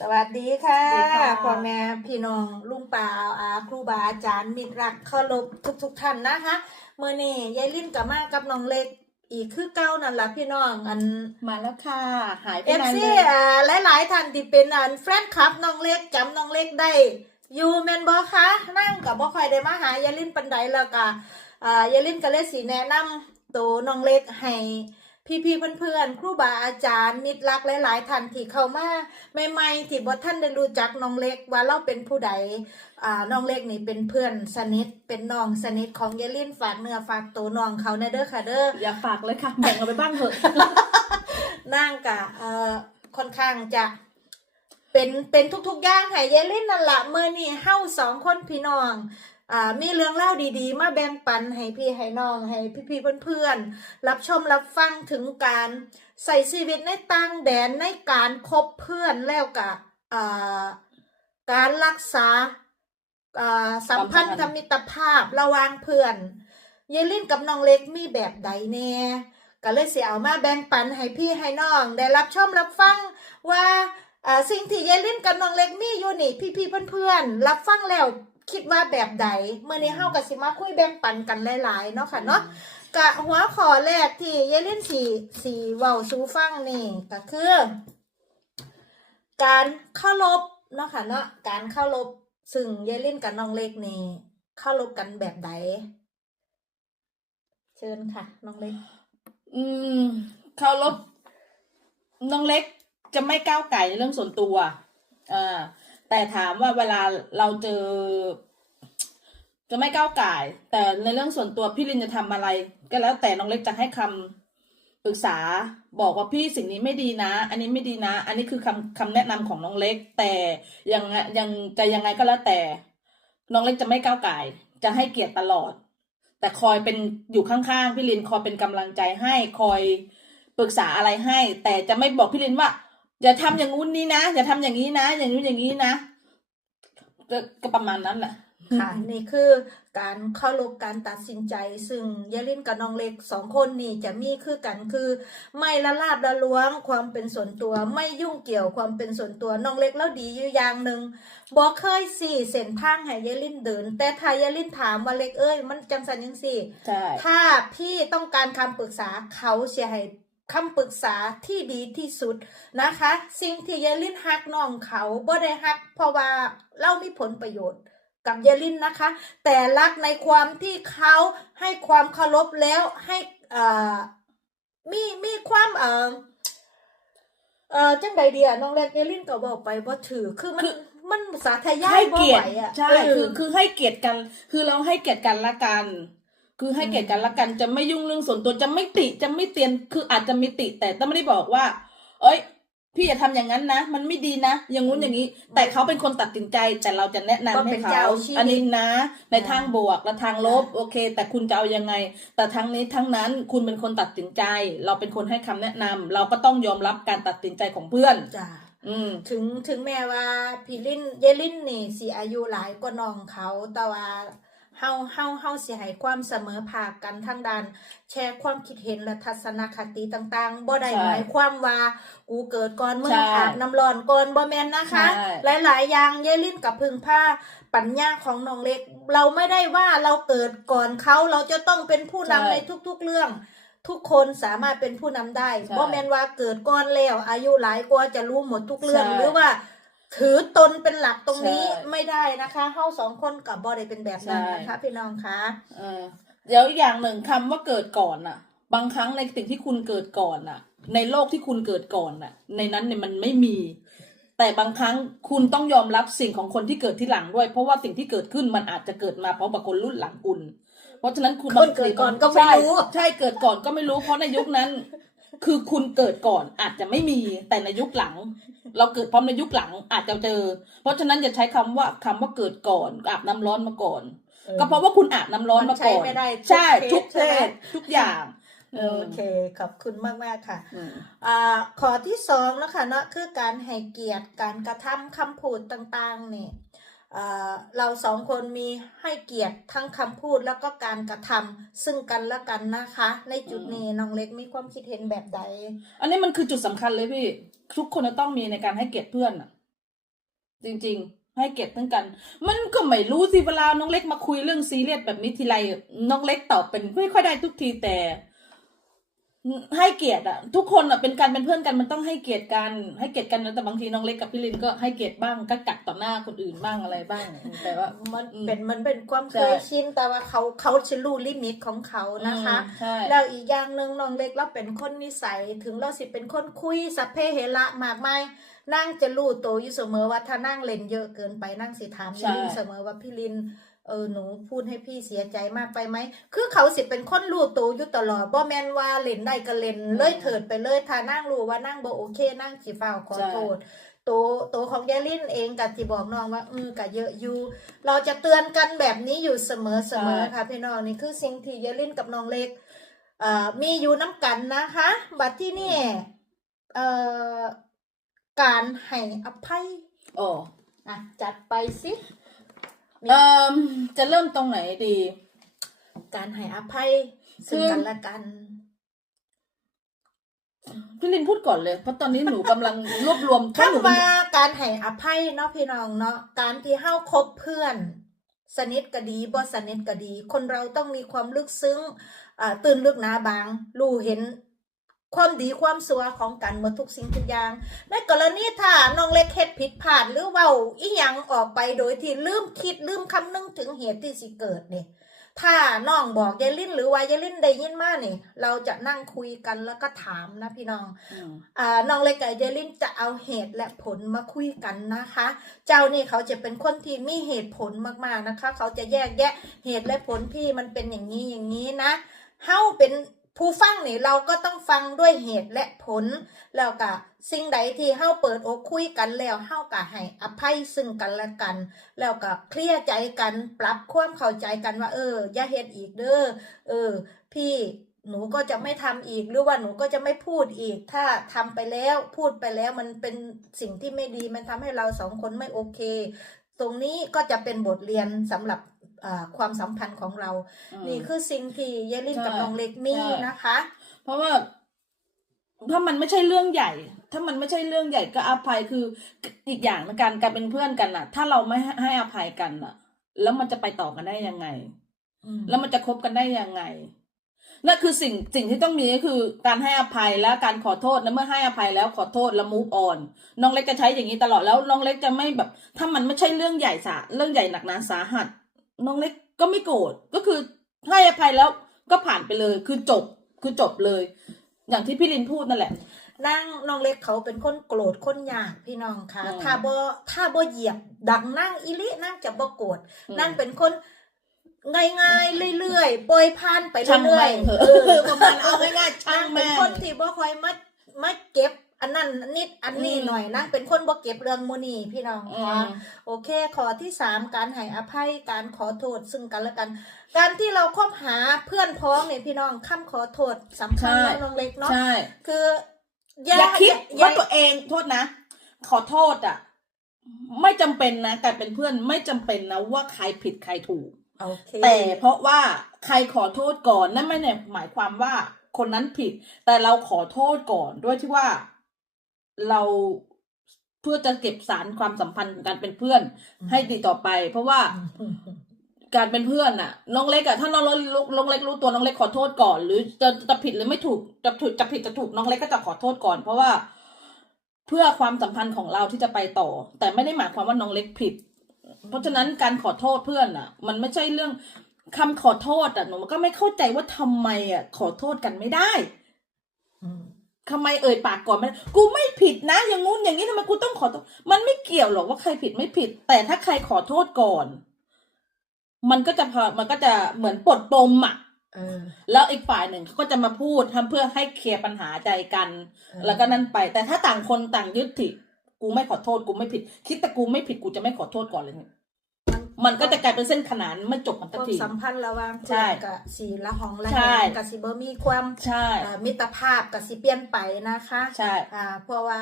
สวัสดีค่ะสวัสดีค่ะ พ่อแม่พี่น้องลุงป่าอาครูบาอาจารย์มิตรรักเคารพทุกทุกๆท่านนะคะเมื่อนี้ยายลิ้นกับมากับน้องเล็ก อีกคือเก้านั่นละพี่น้องอันมาแล้วค่ะ หายไปเอฟนานซีเลยอ่าหลายๆท่านที่เป็นอันแฟนคลับน้องเล็กจำน้องเล็กได้อยู่แมนบอคะนั่งกับบ่ค่อยได้มาหายายลิ้นปันใดแล้วก็อ่ายายลิ้นก็เลยสีแนะนำตัวน้องเล็กให้ พี่ๆเพื่อนๆครูบาอาจารย์ มิตรรักหลายๆท่านที่เข้ามาใหม่ๆที่บ่ท่านได้รู้จักน้องเล็กว่าเราเป็นผู้ใดอ่าน้องเล็กนี่เป็นเพื่อนสนิทเป็นน้องสนิทของยายลิ้นฝากเนื้อฝากตัวน้องเขาในเด้อค่ะเด้ออย่าฝากเลยค่ะแบ่งเอาไปบ้างเถอะนั่งกะเอ่อค่อนข้างจะเป็นเป็นทุกๆอย่างให้ยายลิ้นนั่นละเมื่อนี่เฮาสองคนพี่น้อง อ่ามีเรื่องเล่าดีๆ มาแบ่งปันให้พี่ให้น้องให้พี่ๆเพื่อนๆ รับชมรับฟังถึงการใส่ชีวิตในต่างแดนในการคบเพื่อนแล้วกะอ่าการรักษาอ่าสัมพันธ์ธมิตรภาพระหว่างเพื่อนยายลิ้นกับน้องเล็กมีแบบใดแน่ก็เลยเสียเอามาแบ่งปันให้พี่ให้น้อง ได้รับชมรับฟังว่าสิ่งที่ยายลิ้นกับน้องเล็กมีอยู่นี่พี่พี่ๆเพื่อนๆรับฟังแล้ว คิดว่าแบบใดเมื่อนี้เฮากับสิมาคุยแบ่งปันกันหลายๆเนาะค่ะเนาะกะหัวข้อแรกที่ยายลิ้นสีสีเว้าสู่ฟังนี่ก็คือ การเข้ารบเนาะค่ะเนาะการเข้ารบซึ่งยายลิ้นกับน้องเล็กนี่เข้ารบกันแบบใดเชิญค่ะ น้องเล็ก อืมเคารพน้องเล็กจะไม่ก้าวไก่ในเรื่องส่วนตัวอ่า แต่ถามว่าเวลาเราเจอ จะไม่ก้าวไก่แต่ในเรื่องส่วนตัวพี่ลินจะทำอะไร ก็แล้วแต่น้องเล็กจะให้คำปรึกษาบอกว่าพี่สิ่งนี้ไม่ดีนะ อันนี้ไม่ดีนะ อันนี้คือคำคำแนะนำของน้องเล็ก แต่ยังยังจะยังไงก็แล้วแต่ น้องเล็กจะไม่ก้าวไก่จะให้เกียรติตลอด แต่คอยเป็นอยู่ข้างๆพี่ลินคอยเป็นกำลังใจให้คอยปรึกษาอะไรให้ แต่จะไม่บอกพี่ลินว่า อย่าทำอย่างงู้นนี้นะ อย่าทำอย่างนี้นะ อย่างนู้นอย่างนี้นะก็ก็ประมาณนั้นแหละค่ะนี่คือการเข้ารบการตัดสินใจ ซึ่งยายลินกับน้องเล็กสองคนนี่จะมีคือกันคือ ไม่ละลาบละล้วงความเป็นส่วนตัวไม่ยุ่งเกี่ยวความเป็นส่วนตัวน้องเล็กแล้วดีอยู่อย่างหนึ่งบอกเคยสี่เส้นทางให้ยายลินเดิน แต่ถ้ายายลินถามว่าเล็กเอ้ยมันจังสันยังสี่ใช่ถ้าพี่ต้องการคำปรึกษาเขาเสียให้ คำปรึกษาที่ดีที่สุดนะคะ สิ่งที่ยายลินฮักน้องเขาบ่ได้ฮัก เพราะว่าเล่ามีผลประโยชน์กับยายลินนะคะ แต่รักในความที่เขาให้ความเคารพแล้วให้เอ่อมีมีความเอ่อเอ่อจังใดเดียน้องเล็กยายลินก็บอกไปว่าถือคือมันมันสาธยายให้บ่เกียไหรวติอะใช่เออคือคือให้เกียรติกัน คือเราให้เกียรติกันละกัน คือให้เกียรติกันละกันจะไม่ยุ่งเรื่องส่วนตัวจะไม่ติจะไม่เตียนคืออาจจะมีติ แต่ต้องไม่ได้บอกว่า เอ้ย พี่อย่าทำอย่างนั้นนะ มันไม่ดีนะ อย่างงู้นอย่างนี้ แต่เขาเป็นคนตัดสินใจแต่เราจะแนะนำก็ให้เป็นเขาเจ้าชีวิตอันนี้นะ ในอ่าทางบวกและทางลบโอเค แต่คุณจะเอายังไง แต่ทั้งนี้ทั้งนั้นคุณเป็นคนตัดสินใจ เราเป็นคนให้คำแนะนำเราก็ต้องยอมรับการตัดสินใจของเพื่อน จ้ะอืม ถึงถึงแม้ว่าพี่ลินเยลินนี่สิอายุหลายกว่าน้องเขา แต่ว่า เฮาเฮาเฮาสิให้ความเสมอภาคกันทางด้าน แชร์ความคิดเห็นและทัศนคติต่างๆบ่ได้ใช่หมายความว่ากูเกิดก่อนมึงใช่อาบน้ำร้อนก่อนบ่แม่นนะคะใช่หลายๆอย่างเยลินกับพึ่งผ้าปัญญาของน้องเล็ก เราไม่ได้ว่าเราเกิดก่อนเขาเราจะต้องเป็นผู้นำในทุกๆเรื่องทุกคนสามารถเป็นผู้นำได้ใช่บ่แม่นว่าเกิดก่อนแล้วอายุหลายกว่าจะรู้หมดทุกเรื่องใช่หรือว่า ถือตนเป็นหลักตรงนี้ใช่ไม่ได้นะคะเฮาสองคนกับบ่ได้เป็นแบบนั้นใช่ นะคะพี่น้องคะ เออเดี๋ยวอีกอย่างหนึ่งคำว่าเกิดก่อนน่ะ บางครั้งในสิ่งที่คุณเกิดก่อนน่ะ ในโลกที่คุณเกิดก่อนน่ะ ในนั้นเนี่ยมันไม่มี แต่บางครั้งคุณต้องยอมรับสิ่งของคนที่เกิดที่หลังด้วย เพราะว่าสิ่งที่เกิดขึ้นมันอาจจะเกิดมาเพราะบางคนรุ่นหลังคุณ เพราะฉะนั้นคุณคนเกิดก่อนก็ไม่รู้ ใช่ใช่เกิดก่อนก็ไม่รู้เพราะในยุคนั้น คือคุณเกิดก่อนอาจจะไม่มีแต่ในยุคหลัง เราเกิดพร้อมในยุคหลังอาจจะเจอ เพราะฉะนั้นอย่าใช้คำว่าคำว่าเกิดก่อนอาบน้ำร้อนมาก่อน ก็เพราะว่าคุณอาบน้ำร้อนมาก่อนมันใช้ไม่ได้ทุกใช่เคสทุกเพใช่ไหมศทุกอย่างเออโอเค ขอบคุณมากมากๆค่ะอืมอ่าข้อที่สองนะคะเนาะคือการให้เกียรติการกระทำคำพูดต่างๆนี่อ่าเราสองคนมีให้เกียรติทั้งคำพูดแล้วก็การกระทำซึ่งกันและกันนะคะ ในจุดนี้น้องเล็กมีความคิดเห็นแบบใด อันนี้มันคือจุดสำคัญเลยพี่ ทุกคนจะต้องมีในการให้เกียรติเพื่อนอะจริง ๆ ให้เกียรติทั้งกัน มันก็ไม่รู้สิเวลาน้องเล็กมาคุยเรื่องซีเรียสแบบนี้ทีไรน้องเล็กตอบเป็นไม่ค่อยได้ทุกทีแต่ ให้เกียรติอะทุกคนอะเป็นการเป็นเพื่อนกันมันต้องให้เกียรติกัน ให้เกียรติกันนะแต่บางทีน้องเล็กกับพี่ลินก็ให้เกียรติบ้างก็กัดต่อหน้าคนอื่นบ้างอะไรบ้าง แต่ว่ามันอืมเป็นมันเป็นความเคใช่ยชินแต่ว่าเขาเขาจะรู้ลิมิตของเขานะคะอืมใช่แล้วอีกอย่างหนึ่งน้องเล็กเราเป็นคนนิสัยถึงเราสิเป็นคนคุยสัพเพเหระมากมายนั่งจะรู้ตัวอยู่เสมอว่าถ้านั่งเล่นเยอะเกินไปนั่งสิถามใช่พี่ลินเสมอว่าพี่ลิน เออหนูพูดให้พี่เสียใจมากไปไหม คือเขาสิเป็นคนรู้ตัวอยู่ตลอดบ่แมนว่าเล่นได้ก็เล่นเลยเถิดไปเลยถ้านั่งรู้ว่านั่งบ่โอเค นั่งสิฟ้าวขอโทษตัวตัวของยายลินเองกับที่บอกน้องว่าอืมกับเยอะอยู่ เราจะเตือนกันแบบนี้อยู่เสมอเสมอใช่ค่ะพี่น้องนี่คือสิ่งที่ยายลินกับน้องเล็กเอ่อมีอยู่น้ำกันนะคะ บัดที่นี่เอ่อการให้อภัยโอ้อะจัดไปสิ เอ่อจะเริ่มตรงไหนดี การให้อภัยซึ่งคือกันและกันพี่ลินพูดก่อนเลยเพราะตอนนี้หนูกำลังรวบรวมเพราะหนูคำว่าการให้อภัยเนาะพี่น้องเนาะการที่เฮาคบเพื่อน สนิทก็ดีบ่สนิทก็ดี คนเราต้องมีความลึกซึ้งอ่าตื่นลึกหนาบาง รู้เห็น ความดีความสัวของกันหมดทุกสิ่งทุกอย่าง ในกรณีถ้าน้องเล็กเฮ็ดผิดพลาดหรือเว้าอีหยังออกไปโดยที่ลืมคิดลืมคำนึงถึงเหตุที่สิเกิดนี่ถ้าน้องบอกยายลินหรือว่ายายลินได้ยินมานี่เราจะนั่งคุยกันแล้วก็ถามนะพี่น้องอืมอ่าน้องเล็กกับเยลินจะเอาเหตุและผลมาคุยกันนะคะ เจ้านี่เขาจะเป็นคนที่มีเหตุผลมากๆนะคะ เขาจะแยกแยะเหตุและผลพี่มันเป็นอย่างนี้อย่างนี้นะเฮาเป็น ผู้ฟังนี่เราก็ต้องฟังด้วยเหตุและผล แล้วก็สิ่งใดที่เฮาเปิดอกคุยกันแล้วเฮาก็ให้อภัยซึ่งกันและกัน แล้วก็เคลียร์ใจกันปรับความเข้าใจกันว่า เออ อย่าเฮ็ดอีกเด้อเออ พี่หนูก็จะไม่ทำอีกหรือว่าหนูก็จะไม่พูดอีก ถ้าทำไปแล้วพูดไปแล้วมันเป็นสิ่งที่ไม่ดีมันทำให้เราสองคนไม่โอเค ตรงนี้ก็จะเป็นบทเรียนสำหรับ ความสัมพันธ์ของเราอืมนี่คือสิ่งที่เยลินกับใช่น้องเล็กมีใช่นะคะ เพราะว่าถ้ามันไม่ใช่เรื่องใหญ่ ถ้ามันไม่ใช่เรื่องใหญ่ก็อภัยคืออีกอย่างนะการการเป็นเพื่อนกันน่ะ ถ้าเราไม่ให้ให้อภัยกันน่ะ แล้วมันจะไปต่อกันได้ยังไง แล้วมันจะคบกันได้ยังไงนั่นคือสิ่งสิ่งที่ต้องมีก็คือการให้อภัยและการขอโทษนะเมื่อให้อภัยแล้วขอโทษแล้ว move on น้องเล็กจะใช้อย่างนี้ตลอดแล้วน้องเล็กจะไม่แบบ ถ้ามันไม่ใช่เรื่องใหญ่สาเรื่องใหญ่หนักหนาสาหัส น้องเล็กก็ไม่โกรธก็คือให้อภัยแล้วก็ผ่านไปเลย คือจบคือจบเลย อย่างที่พี่ลินพูดนั่นแหละ นั่งน้องเล็กเขาเป็นคนโกรธคนยากพี่น้องค่ะอืมถ้าบ่ถ้าบ่เหยียบ ดังนั่งอิลินั่งจะบ่โกรธอืมนั่งเป็นคนง่ายๆเรื่อยๆปล่อยผ่านไปช่างเรื่อแม่ยงเถอะๆเออประมาณเอาง่ายๆช่างนั่งแม่เป็นงคนที่บ่ค่อยมามาเก็บอั นนั้นนิดอันนี้อืมหน่อยนั่งเป็นคนบ่เก็บเรื่องมูนี่พี่น้องอืค่ะมโอเคขอที่สามการให้อภัยการขอโทษซึ่งกันและกัน การที่เราคบหาเพื่อนพ้องเนี่ยพี่น้องคำขอโทษสำคัญใช่นะน้องเล็กเนาะใช่คือ อย่าคิดอย่าว่าตัวเองโทษนะ ขอโทษอะ ไม่จำเป็นนะการเป็นเพื่อนไม่จำเป็นนะว่าใครผิดใครถูกโอเคแต่เพราะว่าใครขอโทษก่อนนั่นไม่ได้หมายความว่าคนนั้นผิด แต่เราขอโทษก่อนด้วยที่ว่า เราเพื่อจะเก็บสารความสัมพันธ์ของการเป็นเพื่อน ให้ดีต่อไป เพราะว่าการเป็นเพื่อนน่ะ น้องเล็กอะถ้าน้องเล็กรู้น้องเล็กรู้ตัวน้องเล็กขอโทษก่อน หรือจะจะผิดหรือไม่ถูกจะถูกจะผิดจะถูกน้องเล็กก็จะขอโทษก่อน เพราะว่า เพื่อความสัมพันธ์ของเราที่จะไปต่อ แต่ไม่ได้หมายความว่าน้องเล็กผิด เพราะฉะนั้นการขอโทษเพื่อนอะ มันไม่ใช่เรื่องคำขอโทษอะหนูก็ไม่เข้าใจว่าทำไมอะขอโทษกันไม่ได้อืม ทำไมเอ่ยปากก่อนไม่ได้กูไม่ผิดนะ อย่างงู้นอย่างนี้ทำไมกูต้องขอโทษมันไม่เกี่ยวหรอกว่าใครผิดไม่ผิด แต่ถ้าใครขอโทษก่อน มันก็จะพอมันก็จะเหมือนปลดปมอะเออแล้วอีกฝ่ายหนึ่งเขาก็จะมาพูดทำเพื่อให้เคลียร์ปัญหาใจกันเออแล้วก็นั่นไป แต่ถ้าต่างคนต่างยึดติกูไม่ขอโทษกูไม่ผิด คิดแต่กูไม่ผิดกูจะไม่ขอโทษก่อนเลยเนี่ย มันก็จะกลายเป็นเส้นขนานไม่จบกันคสักวามที สัมพันธ์ระหว่างใช่เพื่อนกับสีละหองละใช่แหงกับสีบ่มีความใช่ อ่ามิตรภาพกับสีเปลี่ยนไปนะคะใช่ อ่าเพราะว่า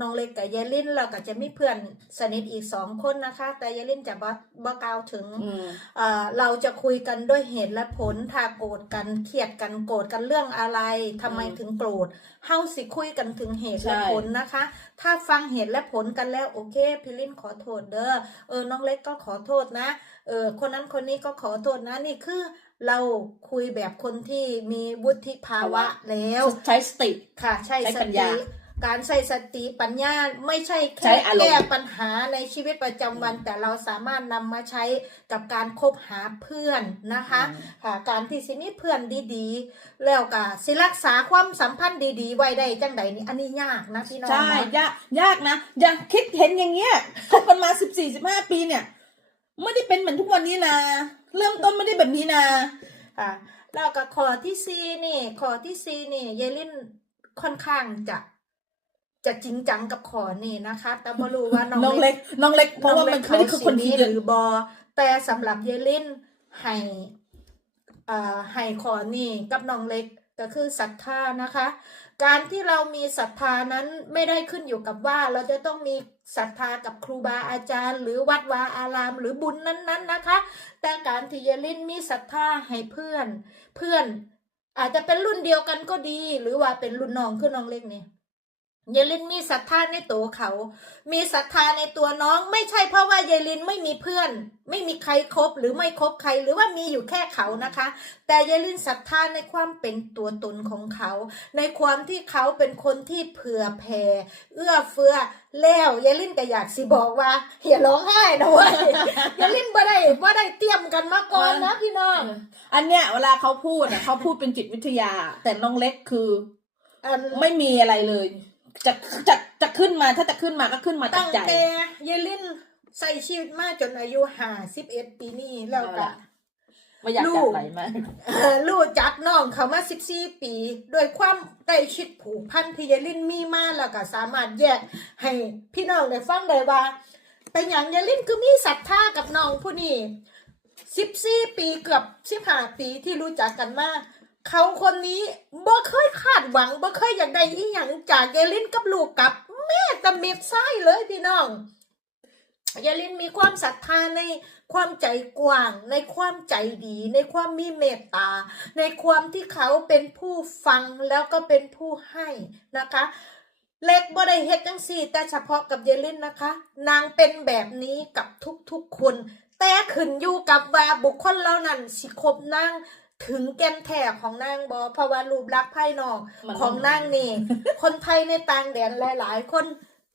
น้องเล็กกับยายลินแล้วก็จะมีเพื่อนสนิทอีกสองคนนะคะ แต่ยายลินจะบ่บ่กล่าวถึงอืมเอ่อเราจะคุยกันด้วยเหตุและผลถ้าโกรธกันเครียดกันโกรธกันเรื่องอะไรทำไมอืมถึงโกรธเฮาสิคุยกันถึงเหตุใช่และผลนะคะ ถ้าฟังเหตุและผลกันแล้วโอเคพี่ลินขอโทษเด้อเออน้องเล็กก็ขอโทษนะเออคนนั้นคนนี้ก็ขอโทษนะนี่คือเราคุยแบบคนที่มีวุฒิภาวะแล้ว ใช้สติค่ะ ใช่ใช้สปัญติญา การใช้สติปัญญาไม่ใช่ใช้แค่อารมณ์ แก้ปัญหาในชีวิตประจำวัน แต่เราสามารถนำมาใช้กับการคบหาเพื่อนนะคะอืมค่ะการที่สิมีเพื่อนดีๆ แล้วก็สิรักษาความสัมพันธ์ดีๆ ไว้ได้จังใดนี่อันนี้ยากนะพี่น้องใช่เนาะยากยากนะอย่างคิดเห็นอย่างเงี้ยคบกันมาสิบสี่สิบห้าปีเนี่ย ไม่ได้เป็นเหมือนทุกวันนี้นะ เริ่มต้นไม่ได้แบบนี้นะ ค่ะแล้วก็ข้อที่สี่นี่ข้อที่สี่นี่ยายลินค่อนข้างจะ จะจริงจังกับข้อนี่นะคะ แต่ไม่รู้ว่าน้องน้องเล็กน้องเล็ก เพราะว่ามันไม่ได้คือคนนี้คิดหเยรืออะบอ แต่สำหรับเยลินให้อ่าให้ขอนี่กับน้องเล็กก็คือศรัทธานะคะ การที่เรามีศรัทธานั้นไม่ได้ขึ้นอยู่กับว่า เราจะต้องมีศรัทธากับครูบาอาจารย์ หรือวัดวาอาราม หรือบุญนั้นๆนะคะ แต่การที่เยลินมีศรัทธาให้เพื่อน เพื่อนอาจจะเป็นรุ่นเดียวกันก็ดี หรือว่าเป็นรุ่นน้องคือน้องเล็กเนี่ย เยลินมีศรัทธาในตัวเขา มีศรัทธาในตัวน้อง ไม่ใช่เพราะว่าเยลินไม่มีเพื่อน ไม่มีใครคบหรือไม่คบใครหรือว่ามีอยู่แค่เขานะคะ แต่เยลินศรัทธาในความเป็นตัวตนของเขา ในความที่เขาเป็นคนที่เผื่อแผ่เอื้อเฟื้อแล้วเยลินก็อยากสิบอกว่าอย่าร้องไห้นะเว้ยเยลินบ่ได้บ่ได้เตรียมกันมาก่อนนะพี่น้อง อันเนี้ยเวลาเขาพูดอะเขาพูดเป็นจิตวิทยา แต่น้องเล็กคืออันไม่มีอะไรเลย จะจะจะขึ้นมาถ้าจะขึ้นมาก็ขึ้นมาจากตั้งใจ แต่เยลินใส่ชีวิตมาจนอายุห้าสิบเอ็ดปีนี้แล้วก็ไม่อยากลูจักดไหลมากเอ่อรู้จักน้องเขามาสิบสี่ปี โดวยความใกล้ชิดผูกพันที่เยลินมีมาแล้วก็สามารถแยกให้พี่น้องได้ฟังได้ว่าเป็นอย่างเยลินคือมีศรัทธากับน้องผู้นี้สิบสี่ปีเกือบสิบห้าปีที่รู้จักกันมา เขาคนนี้บ่เคยคาดหวังบ่เคยอยากได้อีหยังจากเยลินกับลูกกับ แม่แตะเม็ดไส้เลยพี่น้องยายลินมีความศรัทธาในความใจกว้าง ในความใจดี ในความมีเมตตา ในความที่เขาเป็นผู้ฟังแล้วก็เป็นผู้ให้นะคะเล็กบ่ได้เฮ็ดจังซี่ แต่เฉพาะกับเยายลินนะคะ นางเป็นแบบนี้กับทุกๆคน แต่ขึ้นอยู่กับว่าบุคคลเหล่านั้นสิคบนาง ถึงแก่นแท้ของนางบอเพราะว่ารูปลักษณ์ภายนอกมันของนางนี่ คนไทยในต่างแดนหลาย ๆ คน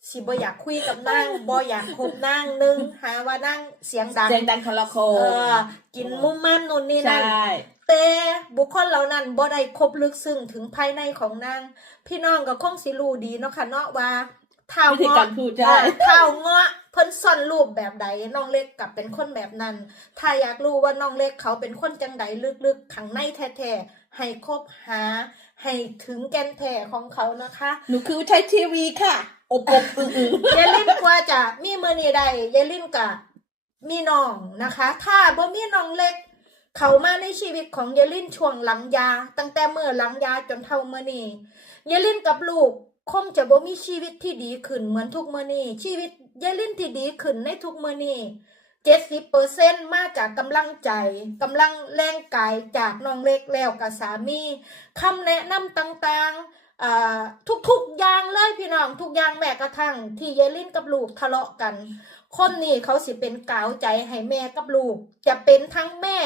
สิบ่อยากคุยกับนางบ่อยากคบนางหนึงหาว่านางเสียงดังเสียงดังทรโคเออกินมุมมันนู่นนี่ใชนั่น่แต่บุคคลเหล่านั้นบ่ได้ครบลึกซึ้งถึงภายในของนาง พี่น้องก็คงสิรู้ดีเนาะค่ะเนาะว่า เท้าวิธีเงาะการพูดใช่ อ่าเท้าเงาะเพิ่นซ่อนรูปแบบใดน้องเล็กกับเป็นคนแบบนั้น ถ้าอยากรู้ว่าน้องเล็กเขาเป็นคนจังใดลึกๆข้างในแท้ๆให้คบหา ให้ถึงแก่นแท้ของเขานะคะ หนูคือใช้ทีวีค่ะ อบอบอึ้งอึ้ง เยลินกว่าจะมีมือนี้ได้เยลินกะมีน้องนะคะ ถ้าบ่มีน้องเล็ก เขามาในชีวิตของเยลินช่วงหลังยา ตั้งแต่เมื่อหลังยาจนเท่าเมื่อนี้เยลินกับลูก คงจะบ่มีชีวิตที่ดีขึ้นเหมือนทุกมื้อนี้ชีวิตเยลินที่ดีขึ้นในทุกมื้อนี้เจ็ดสิบเปอร์เซ็นมาจากกำลังใจกำลังแรงกายจากน้องเล็กแล้วกับสามีคำแนะนำต่างๆทุกๆอย่างเลยพี่น้องทุกอย่างแม้กระทั่ง ที่เยลินกับลูกทะเลาะกัน คนนี้เขาสิเป็นกาวใจให้แม่กับลูก จะเป็นทั้งแม่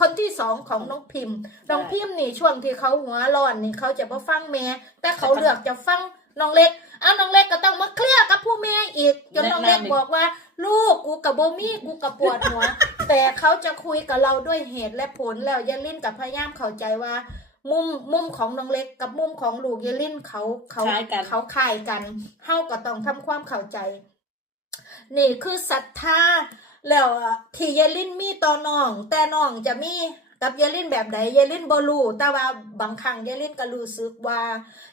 คนที่สองของน้องพิมพ์ น้องพิมพ์นี่ช่วงที่เขาหัวร้อนนี่เขาจะมาฟังแม่ แต่เขาเลือกจะฟังน้องเล็กอ้าวน้องเล็กก็ต้องมาเคลียร์กับผู้แม่อีกจนน้องเล็กบอกว่า ลูกกูกับโบมี่กูกับปวดหัว แต่เขาจะคุยกับเราด้วยเหตุและผลแล้วเยลินกับพยายามเข้าใจว่า มุมมุมของน้องเล็กกับมุมของลูกเยลินเขาเขาคล้ายกันเขาคล้ายกันเฮาก็ต้องทำความเข้าใจ นี่คือศรัทธา แล้วอะที่เยลินมีต่อน้อง แต่น้องจะมีกับเยลินแบบใดเยลินบ่รู้แต่ว่าบางครั้งเยลินก็รู้สึกว่า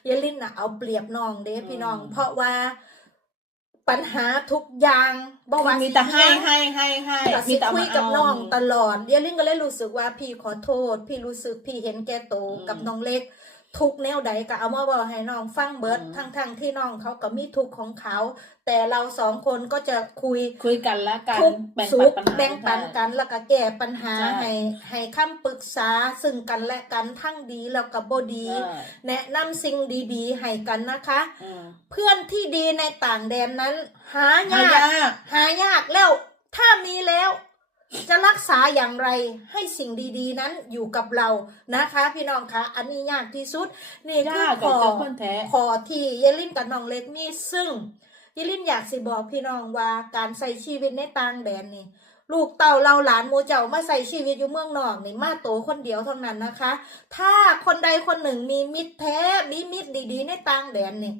เยลินน่ะเอาเปรียบน้องเด้พี่น้อง เพราะว่าปัญหาทุกอย่างบ่ว่ามีสิแต่ให้เฮียงให้ให้ให้ก็มีสิแต่เอาคุยมากับเอาน้องตลอดเดียลินก็เลยรู้สึกว่าพี่ขอโทษ พี่รู้สึกพี่เห็นแก่โตวอืมกับน้องเล็ก ทุกข์แนวใดก็เอามาบอกให้น้องฟังเบิดอืมทั้งทั้งๆที่น้องเขาก็มีทุกข์ของเขา แต่เราสองคนก็จะคุยคุยกันแล้วกันทุกข์แบ่งสุปันขปัญหาแบ่งปันกันแล้วก็แก้ปัญหาใช่ให้ให้คำปรึกษาซึ่งกันและกันทั้งดีแล้วก็บ่ดีใช่แนะนำสิ่งดีๆให้กันนะคะอืมเพื่อนที่ดีในต่างแดนนั้น หาหายากยากหายากแล้วถ้ามีแล้ว จะรักษาอย่างไรให้สิ่งดีๆ นั้นอยู่กับเรานะคะ พี่น้องคะอันนี้ยากที่สุด นี่คืยาอกขกับอเจ้าเพื่อนแท้ขอที่เยลินกับน้องเล็กมีซึ่งเยลินอยากสิบอกพี่น้องว่าการใส่ชีวิตในต่างแดนนี่ลูกเต่าเราหลานโมเจ้ามาใส่ชีวิตอยู่เมืองนอกนี่มาโตคนเดียวเท่านั้นนะคะ ถ้าคนใดคนหนึ่งมีมิตรแท้มีมิตรดีๆ ในต่างแดนนี่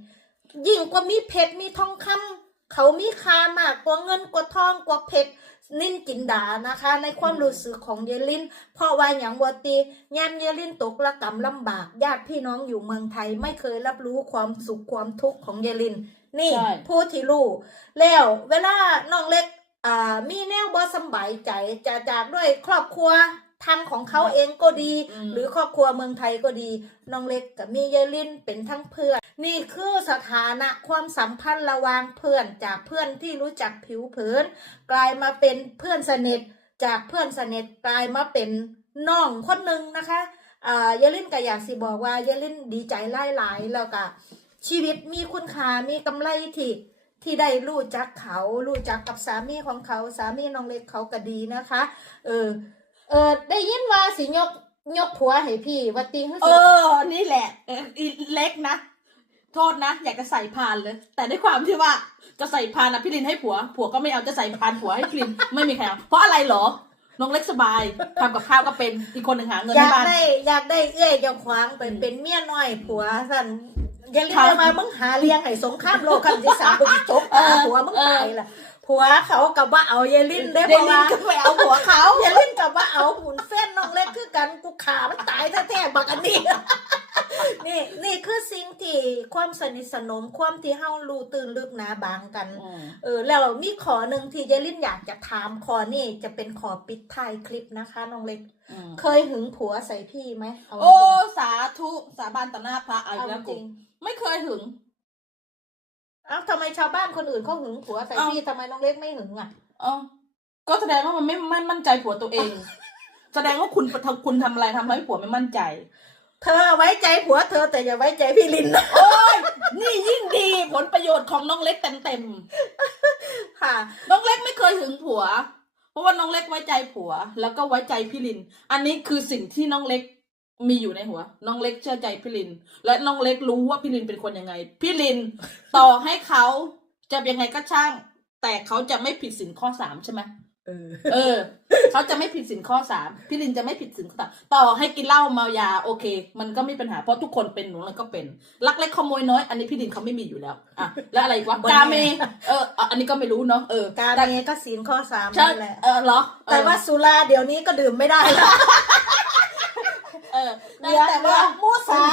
ยิ่งกว่ามีเพชรมีทองคำเขามีค่ามากกว่าเงินกว่าทองกว่าเพชร นินจินดานะคะ ในความรู้สึกของเยลินเพราะว่าอย่างวตียามเยลินตกระกรรมลำบาก ญาติพี่น้องอยู่เมืองไทยไม่เคยรับรู้ความสุขความทุกข์ของเยลิน นี่ใช่ผู้ที่รู้แล้วเวลาน้องเล็กอ่ามีแนวบ่สำบายใจจะจากด้วยครอบครัว ทางของเขาเองก็ดีอืมหรือครอบครัวเมืองไทยก็ดี น้องเล็กกับมีเยลินเป็นทั้งเพื่อน นี่คือสถานะความสัมพันธ์ระหว่างเพื่อนจากเพื่อนที่รู้จักผิวเผิน กลายมาเป็นเพื่อนสนิทจากเพื่อนสนิทกลายมาเป็นน้องคนหนึ่งนะคะอ่าเยลินก็อยากสิบอกว่าเยลินดีใจหลายๆแล้วก็ชีวิตมีคุณค่ามีกำไรที่ที่ได้รู้จักเขารู้จักกับสามีของเขาสามีน้องเล็กเขาก็ดีนะคะ เออ เออได้ยินว่าสิยกยกผัวให้พี่วัตีให้เอสิอ นี่แหละเอออีเล็กนะ โทษนะ อยากจะใส่พานเลย แต่ด้วยความที่ว่าจะใส่พานนะพี่ลินให้ผัว ผัวก็ไม่เอาจะใส่พานผัวให้พี่ลิน ไม่มีใครเอาเพราะอะไรเหรอ น้องเล็กสบายทำกับข้าวก็เป็นอีกคนหนึ่งหาเงินอยาให้กบ้าน ได้อยากได้เอื้อยเจ้าขวางไปเป็นเมียน้อยผัวสั่นอย่าเรียกค่ะมามึงหาเลี้ยงให้สงครามโลกครั้งที่สามกูจะจบเออผัวมึงเออตายล่ะ ผัวเขากับว่าเอาเยลินได้เดเพราะลินว่าก็ไปเอาผัวเขาเยลินกับว่าเอาผุนเฟ้นน้องเล็กคือกันกูขามันตายแท้ๆบักอันนี้นี่นี่คือสิ่งที่ความสนิทสนมความที่เฮารู้ตื่นลึกหนาบางกันอืมเออแล้วมีขอหนึ่งที่ยายลินอยากจะถามขอนี่จะเป็นขอปิดท้ายคลิปนะคะน้องเล็กอืมเคยหึงผัวใส่พี่ไหมเาจริงโอ้สาธุสาบานต่อหน้าพระเอาอีเอากแล้วจกูริงไม่เคยถึงเอ้าทำไมชาวบ้านคนอื่นเขาหึงผัวใส่เอ้าพี่ทำไมน้องเล็กไม่หึงอะอ๋อก็แสดงว่ามันไม่ไม่มั่นใจผัวตัวเอง แสดงว่าคุณทำคุณทำอะไรทำให้ผัวไม่มั่นใจ เธอไว้ใจผัวเธอแต่อย่าไว้ใจพี่ลินนะโอ้ยนี่ยิ่งดีผลประโยชน์ของน้องเล็กเต็มเต็มค่ะๆน้องเล็กไม่เคยหึงผัว เพราะว่าน้องเล็กไว้ใจผัว แล้วก็ไว้ใจพี่ลิน อันนี้คือสิ่งที่น้องเล็ก มีอยู่ในหัว น้องเล็กเชื่อใจพี่ลิน และน้องเล็กรู้ว่าพี่ลินเป็นคนยังไง พี่ลินต่อให้เขาจะยังไงก็ช่าง แต่เขาจะไม่ผิดสินข้อสามใช่ไหมเออ เออ เขาจะไม่ผิดสินข้อสามพี่ลินจะไม่ผิดสินข้อสามต่อให้กินเหล้าเมายาโอเค มันก็ไม่เป็นปัญหาเพราะทุกคนเป็นหนูแล้วก็เป็นลักเล็กขโมยน้อย อันนี้พี่ลินเขาไม่มีอยู่แล้วอะแล้วอะไรอีกวะบนกาแม่เมเอออะอันนี้ก็ไม่รู้เนาะเออการเมก็ศีลข้อสามใช่นั่นแหละเออเหรอเออแต่ว่าสุราเดี๋ยวนี้ก็ดื่มไม่ได้แล้ว เออเหลือแต่เหลืว่าอมูสา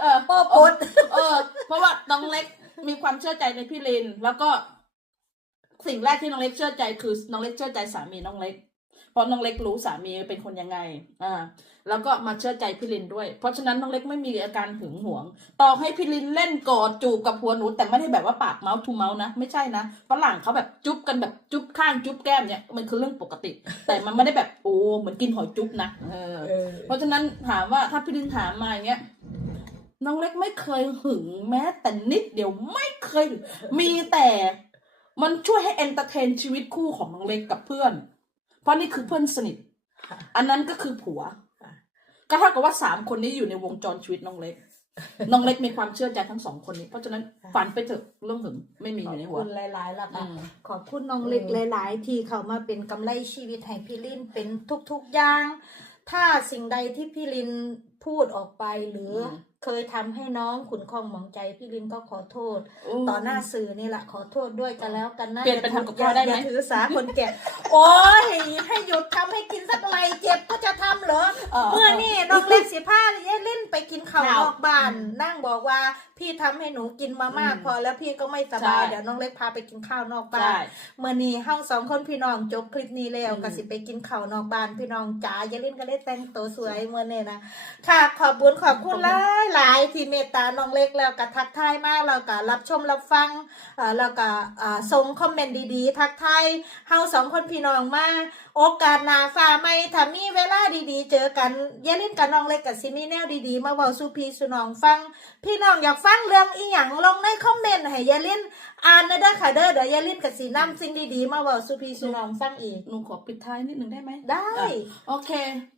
เออโปปดเออ เพราะว่าน้องเล็กมีความเชื่อใจในพี่ลิน แล้วก็ สิ่งแรกที่น้องเล็กเชื่อใจคือน้องเล็กเชื่อใจสามีน้องเล็ก เพราะน้องเล็กรู้สามีเป็นคนยังไง อ่าแล้วก็มาเชื่อใจพี่ลินด้วย เพราะฉะนั้นน้องเล็กไม่มีอาการหึงหวง ต่อให้พี่ลินเล่นกอดจูบกับหัวหนู แต่ไม่ได้แบบว่าปากเมาส์ทูเมาส์นะ ไม่ใช่นะฝรั่งเขาแบบจุ๊บกันแบบจุ๊บข้างจุ๊บแก้มเนี่ยมันคือเรื่องปกติ แต่มันไม่ได้แบบโอ้เหมือนกินหอยจุ๊บนะเออ เพราะฉะนั้นถามว่าถ้าพี่ลินถามมาอย่างเงี้ยน้องเล็กไม่เคยหึงแม้แต่นิดเดียวไม่เคยหึงมีแต่มันช่วยให้เอนเตอร์เทนชีวิตคู่ของน้องเล็กกับเพื่อน เพราะนี่คือเพื่อนสนิทค่ะอันนั้นก็คือผัวค่ะ ก็เท่ากับว่าสามคนนี้อยู่ในวงจรชีวิตน้องเล็ก น้องเล็กมีความเชื่อใจทั้งสองคนนี้ เพราะฉะนั้นฝันไปเถอะเรื่องหึงไม่มีขออบยู่ในหัคุวณหลายๆแล้วอืค่ะมขอบคุณน้องเล็กอืมหลาย ๆ ที่เขามาเป็นกำไรชีวิตให้พี่ลินเป็นทุกๆอย่าง ถ้าสิ่งใดที่พี่ลินพูดออกไปหรืออเคยทำให้น้องขุนคองหมองใจพี่ลินก็ขอโทษ ต่อหน้าสื่อนี่แหละขอโทษด้วยกันแล้วกันนะเปลี่ยนเป็นทำกับอย่ข้าวได้ไหมอย่าถือสาคนแก่โอ้ยให้หยุดทำให้กินสักไรเจ็บก็จะทำเหรอเมื่อนี่น้องเล็กสิพาเย่เล่นไปกินข้าวนอกบ้าน นั่งบอกว่าพี่ทำให้หนูกินมามากอืมพอแล้วพี่ก็ไม่สบายใช่เดี๋ยวน้องเล็กพาไปกินข้าวนอกบ้าใช่นเมื่อนี้เฮาสองคนพี่น้องจบคลิปนี้แล้วอืมก็สิไปกินข้าวนอกบ้านพี่น้องจ๋าอย่าเล่นก็ได้แต่งตัวสวยเมื่อนี้นะค่ะขอบคุญขอบคุณหลายหลายๆที่เมตตาน้องเล็กแล้วก็ทักทายมากแล้วก็รับชมรับฟังอ่าแล้วก็อ่าส่งคอมเมนต์ดีๆ ทักทายเฮาสองคนพี่น้องมาโอกาสหน้าฟ้าไม่ถ้ามีเวลาดีๆ เจอกันอย่าลืมกับน้องเล็กกับซิมีแนวดีๆ มาเว้าสู่พี่สู่น้องฟัง พี่น้องอยากฟังเรื่องอีหยังลงในคอมเมนต์ให้อย่าลืมอ่านนะเด้อค่ะเด้อเดี๋ยวอย่าลืมกับสีน้ำสิ่งดีๆ มาเว้าสู่พี่สู่น้องฟังอีกหนูขอปิดท้ายนิดหนึ่งได้ไหมได้อะโอเคปก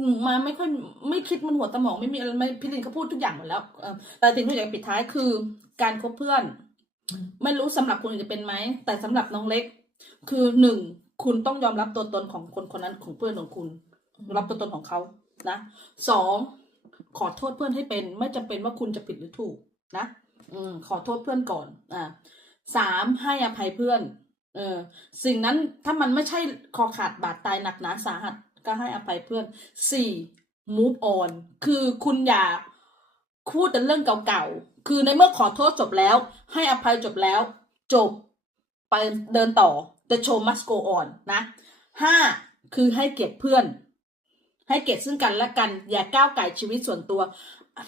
หนูมาไม่ค่อยไม่คิดมันหัวสมองไม่มีอะไรไม่พี่ลินเขาพูดทุกอย่างหมดแล้วแต่สิ่งที่อยากปิดท้ายคือ การคบเพื่อน ไม่รู้สำหรับคนอื่นจะเป็นไหมแต่สำหรับน้องเล็ก คือหนึ่งคุณต้องยอมรับตัวตนของคนคนนั้นของเพื่อนของคุณ รับตัวตนของเขานะสองขอโทษเพื่อนให้เป็น ไม่จำเป็นว่าคุณจะผิดหรือถูกนะอืมขอโทษเพื่อนก่อน อ่าสามให้อภัยเพื่อน เออ สิ่งนั้นถ้ามันไม่ใช่คอขาดบาดตายหนักหนาสาหัส ก็ให้อภัยเพื่อนสี่ move on คือคุณอย่าพูดแต่เรื่องเก่าๆ คือในเมื่อขอโทษจบแล้ว ให้อภัยจบแล้ว จบไปเดินต่อ the show must go on นะห้าคือให้เกียรติเพื่อน ให้เกียรติซึ่งกันและกัน อย่าก้าวไก่ชีวิตส่วนตัว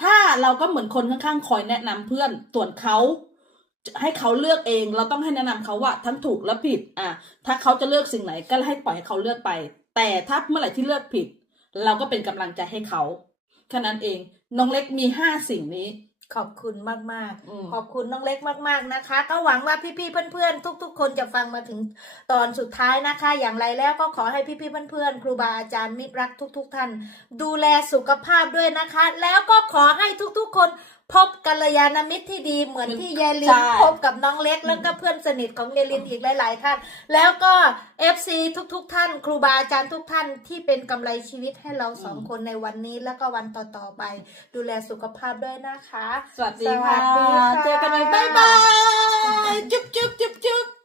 ถ้าเราก็เหมือนคนข้างๆ คอยแนะนำเพื่อนส่วนเขาให้เขาเลือกเอง เราต้องให้แนะนำเขาว่าทั้งถูกและผิด อะ ถ้าเขาจะเลือกสิ่งไหนก็ให้ปล่อยให้เขาเลือกไป แต่ถ้าเมื่อไหร่ที่เลือกผิด เราก็เป็นกำลังใจให้เขาแค่นั้นเอง น้องเล็กมีห้าสิ่งนี้ ขอบคุณมากอืมๆขอบคุณน้องเล็กมากๆนะคะ ก็หวังว่าพี่ๆเพื่อนๆ ทุก ๆ คนจะฟังมาถึงตอนสุดท้ายนะคะ อย่างไรแล้วก็ขอให้พี่ๆเพื่อนๆ ครูบาอาจารย์มิตรรักทุก ๆ ท่าน ดูแลสุขภาพด้วยนะคะ แล้วก็ขอให้ทุกๆคน พบกัลยาณมิตรที่ดีเหมือนที่ยายลินใช่ พบกับน้องเล็กแล้วก็เพื่อนสนิทของยายลินอีกหลาย ๆ ท่าน แล้วก็ FC ทุกๆท่าน ครูบาอาจารย์ทุกท่านที่เป็นกำไรชีวิตให้เราสองคนในวันนี้แล้วก็วันต่อ ๆ ไป ดูแลสุขภาพด้วยนะคะ สวัสดีค่ะ สวัสดีค่ะ เจอกันใหม่บ๊ายบาย จุ๊บจุ๊บจุ๊บจุ๊บ